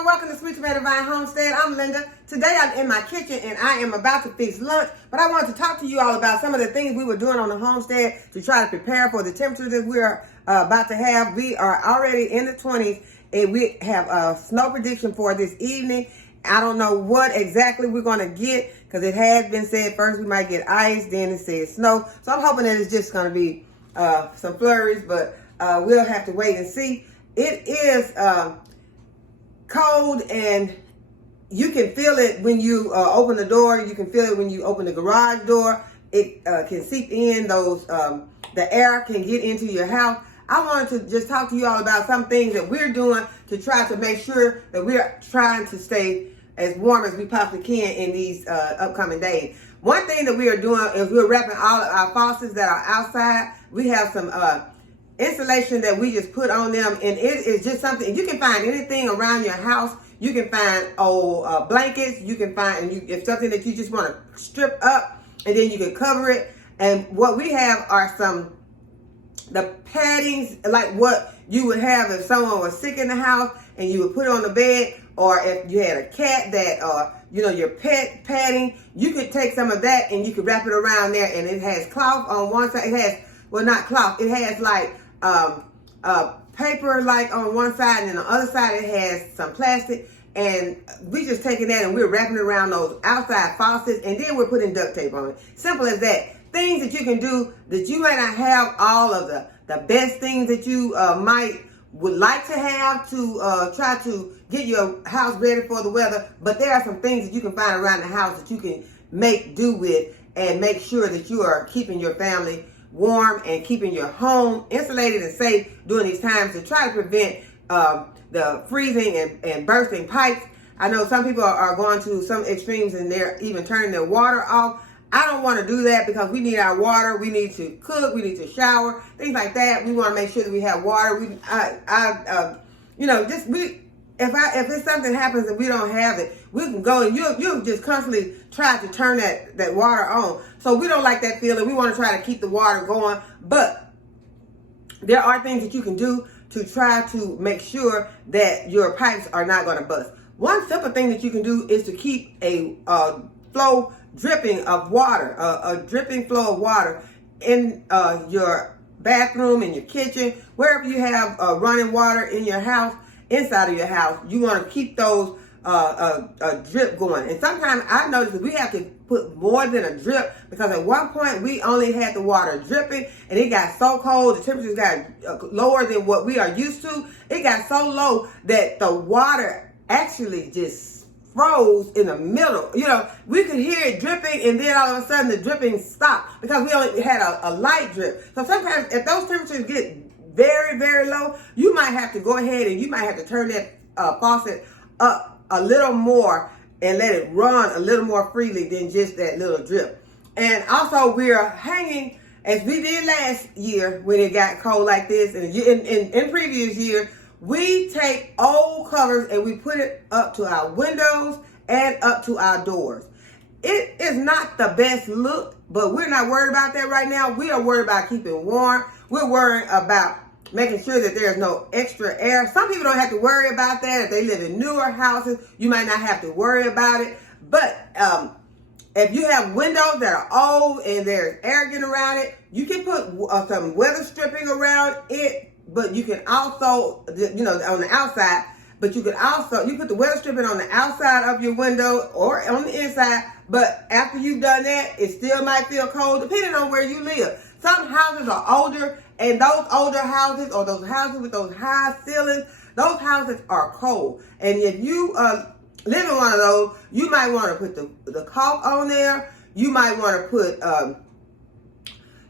everyone, welcome to Sweet Tomato Vine Homestead. I'm Linda. Today I'm in my kitchen and I am about to fix lunch, but I wanted to talk to you all about some of the things we were doing on the homestead to try to prepare for the temperatures that we're about to have. We are already in the 20s and we have a snow prediction for this evening. I don't know what exactly we're going to get because it has been said first we might get ice, then it says snow. So I'm hoping that it's just going to be some flurries, but we'll have to wait and see. It is cold and you can feel it when you open the door. You can feel it when you open the garage door. It can seep in. The air can get into your house. I wanted to just talk to you all about some things that we're doing to try to make sure that we're trying to stay as warm as we possibly can in these upcoming days. One thing that we are doing is we're wrapping all of our faucets that are outside. We have some insulation that we just put on them, and it is just something you can find anything around your house. You can find old blankets. You can find if something that you just want to strip up, and then you can cover it. And what we have are the paddings, like what you would have if someone was sick in the house, and you would put on the bed, or if you had a cat that your pet padding. You could take some of that and you could wrap it around there, and it has cloth on one side. It has, well, not cloth. It has like paper like on one side, and then on the other side it has some plastic, and we just taking that and we're wrapping it around those outside faucets, and then we're putting duct tape on it. Simple as that. Things that you can do that you may not have all of the best things that you would like to have to try to get your house ready for the weather, but there are some things that you can find around the house that you can make do with and make sure that you are keeping your family warm and keeping your home insulated and safe during these times to try to prevent the freezing and bursting pipes. I know some people are going to some extremes and they're even turning their water off. I don't want to do that because we need our water. We need to cook. We need to shower, things like that. We want to make sure that we have water. If it's something happens and we don't have it, we can go and you'll just constantly try to turn that water on. So we don't like that feeling. We want to try to keep the water going, but there are things that you can do to try to make sure that your pipes are not going to bust. One simple thing that you can do is to keep a flow dripping of water, a dripping flow of water in your bathroom, in your kitchen, wherever you have running water in your house, inside of your house. You want to keep those drip going. And sometimes I noticed that we have to put more than a drip because at one point we only had the water dripping and it got so cold, the temperatures got lower than what we are used to. It got so low that the water actually just froze in the middle. We could hear it dripping, and then all of a sudden the dripping stopped because we only had a light drip. So sometimes if those temperatures get very, very low, you might have to go ahead and you might have to turn that faucet up a little more and let it run a little more freely than just that little drip. And also we're hanging, as we did last year when it got cold like this, and in previous years, we take old covers and we put it up to our windows and up to our doors. It is not the best look, but we're not worried about that right now. We are worried about keeping warm. We're worried about making sure that there's no extra air. Some people don't have to worry about that. If they live in newer houses, you might not have to worry about it. But if you have windows that are old and there's air getting around it, you can put some weather stripping around it. But you can also, on the outside, but you put the weather stripping on the outside of your window or on the inside. But after you've done that, it still might feel cold depending on where you live. Some houses are older, and those older houses or those houses with those high ceilings, those houses are cold. And if you live in one of those, you might want to put the caulk on there. You might want to put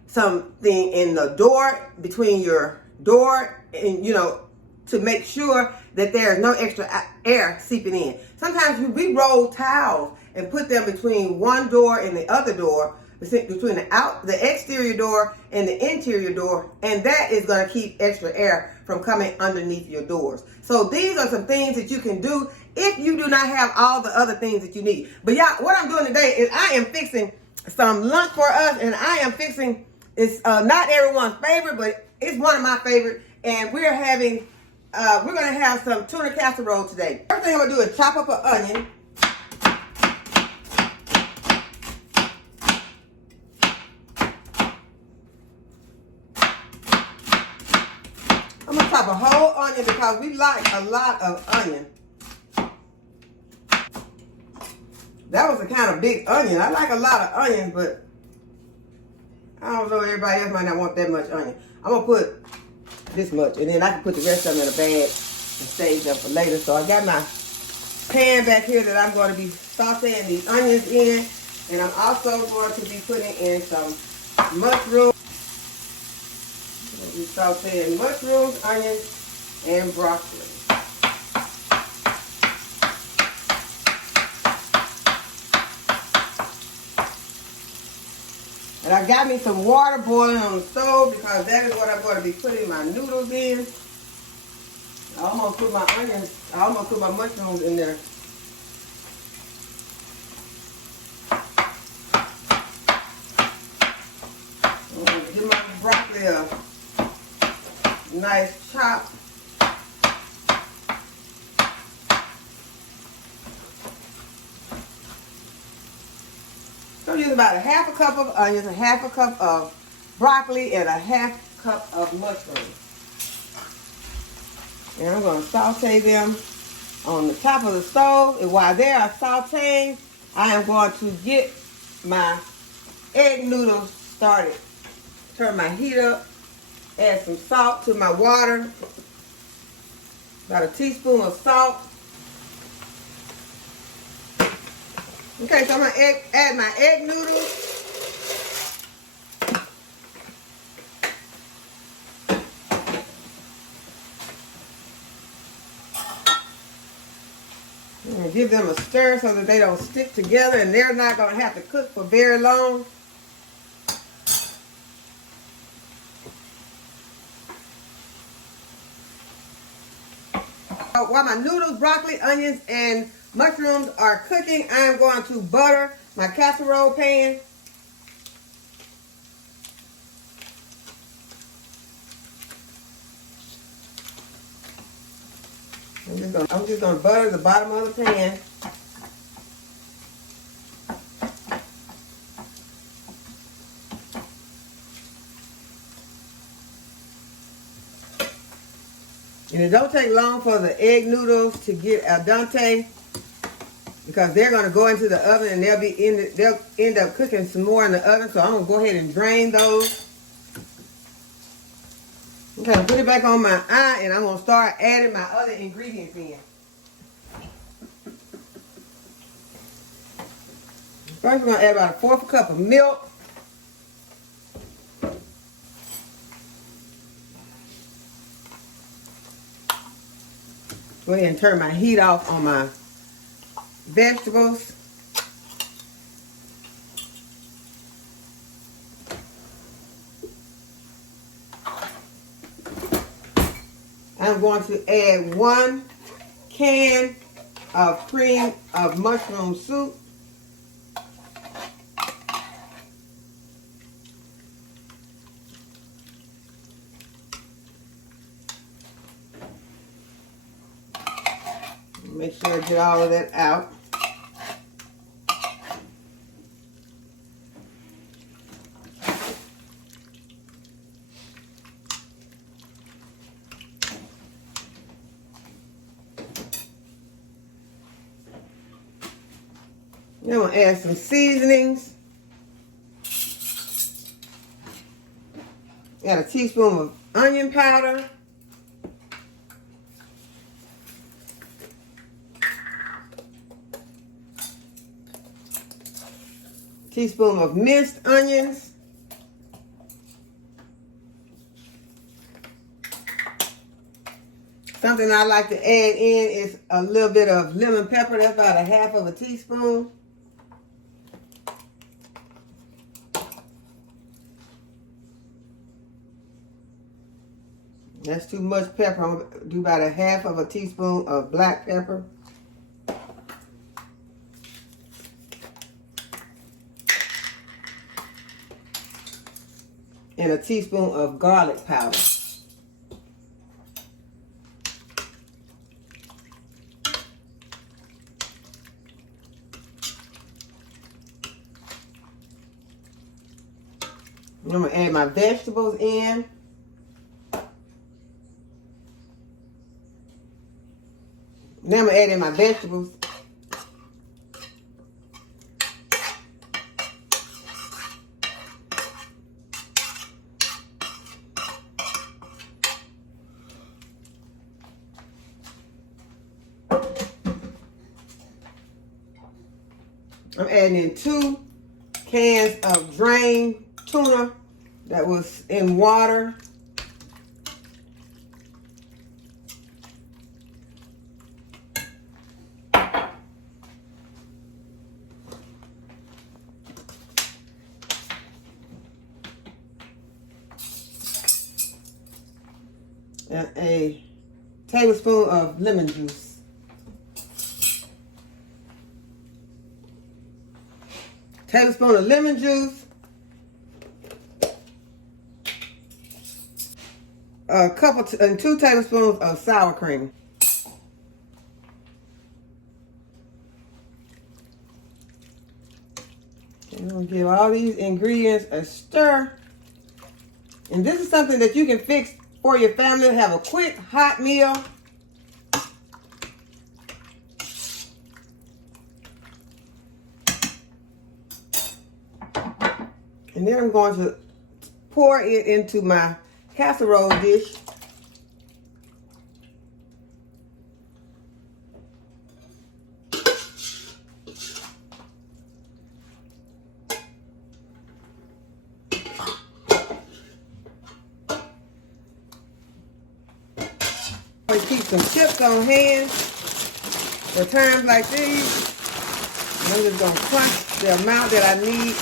something in the door, between your door and to make sure that there is no extra air seeping in. Sometimes we roll towels and put them between one door and the other door, between the exterior door and the interior door, and that is going to keep extra air from coming underneath your doors. So these are some things that you can do if you do not have all the other things that you need. But y'all, what I'm doing today is I am fixing some lunch for us, and I am fixing, it's not everyone's favorite, but it's one of my favorites, and we're having we're gonna have some tuna casserole today. First thing I'm gonna do is chop up an onion. I'm gonna chop a whole onion because we like a lot of onion. That was a kind of big onion. I like a lot of onion, but I don't know, everybody else might not want that much onion. I'm gonna put this much, and then I can put the rest of them in a bag and save them for later. So I got my pan back here that I'm going to be sauteing these onions in, and I'm also going to be putting in some mushrooms. I'm going to be sauteing mushrooms, onions, and broccoli. And I got me some water boiling on the stove because that is what I'm going to be putting my noodles in. I almost put my onions, I almost put my mushrooms in there. I'm going to give my broccoli a nice chop. So I'm using about a half a cup of onions, a half a cup of broccoli, and a half cup of mushrooms. And I'm going to saute them on the top of the stove. And while they are sauteing, I am going to get my egg noodles started. Turn my heat up, add some salt to my water, about a teaspoon of salt. Okay, so I'm going to add my egg noodles. I'm going to give them a stir so that they don't stick together, and they're not going to have to cook for very long. While my noodles, broccoli, onions, and mushrooms are cooking, I am going to butter my casserole pan. I'm just going to butter the bottom of the pan. And it don't take long for the egg noodles to get al dente, because they're going to go into the oven and they'll end up cooking some more in the oven. So I'm going to go ahead and drain those. Okay, I'll put it back on my eye, and I'm going to start adding my other ingredients in. First, we're going to add about a 1/4 cup of milk. Go ahead and turn my heat off on my vegetables. I'm going to add 1 can of cream of mushroom soup. Make sure I get all of that out. Then I'm going to add some seasonings. Got a teaspoon of onion powder. Teaspoon of minced onions. Something I like to add in is a little bit of lemon pepper. That's about a 1/2 teaspoon. That's too much pepper. I'm going to do about a 1/2 teaspoon of black pepper. And a teaspoon of garlic powder. I'm gonna add my vegetables in. Then I'm gonna add in my vegetables. I'm adding in 2 cans of drained tuna that was in water. And a tablespoon of lemon juice. Tablespoon of lemon juice. And 2 tablespoons of sour cream. I'm gonna give all these ingredients a stir. And this is something that you can fix for your family to have a quick hot meal. And then I'm going to pour it into my casserole dish. Always keep some chips on hand for times like these. And I'm just going to crunch the amount that I need.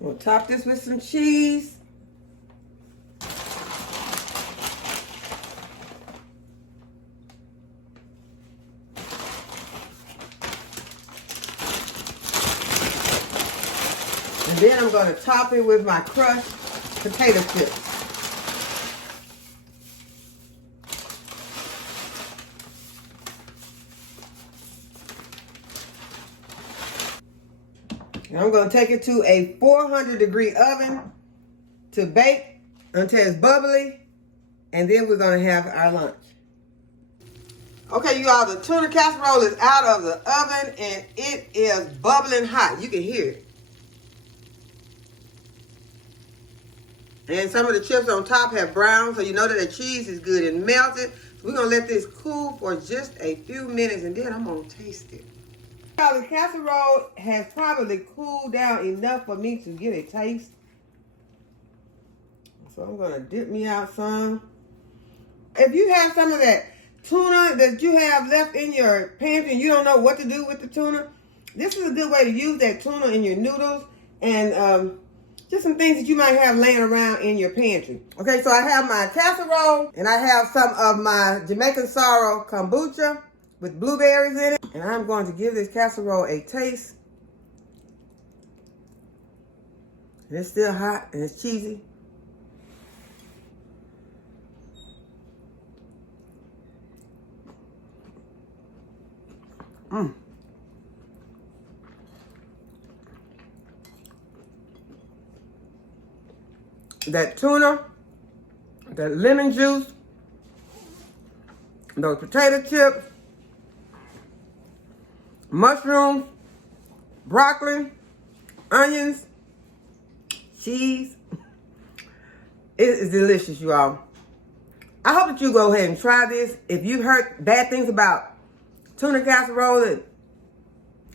We'll top this with some cheese. And then I'm going to top it with my crushed potato chips. And I'm going to take it to a 400-degree oven to bake until it's bubbly, and then we're going to have our lunch. Okay, you all, the tuna casserole is out of the oven, and it is bubbling hot. You can hear it. And some of the chips on top have browned, so you know that the cheese is good and melted. So we're going to let this cool for just a few minutes, and then I'm going to taste it. The casserole has probably cooled down enough for me to get a taste. So I'm going to dip me out some. If you have some of that tuna that you have left in your pantry and you don't know what to do with the tuna, this is a good way to use that tuna in your noodles and just some things that you might have laying around in your pantry. Okay, so I have my casserole and I have some of my Jamaican sorrel kombucha with blueberries in it. And I'm going to give this casserole a taste. And it's still hot and it's cheesy. That tuna, that lemon juice, those potato chips, mushrooms, broccoli, onions, cheese. It is delicious, you all. I hope that you go ahead and try this. If you heard bad things about tuna casserole,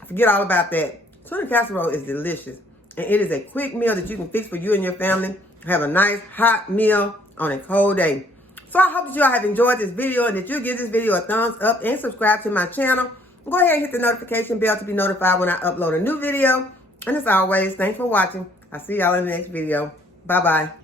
forget all about that. Tuna casserole is delicious. And it is a quick meal that you can fix for you and your family. Have a nice hot meal on a cold day. So I hope that you all have enjoyed this video and that you give this video a thumbs up and subscribe to my channel. Go ahead and hit the notification bell to be notified when I upload a new video. And as always, thanks for watching. I'll see y'all in the next video. Bye-bye.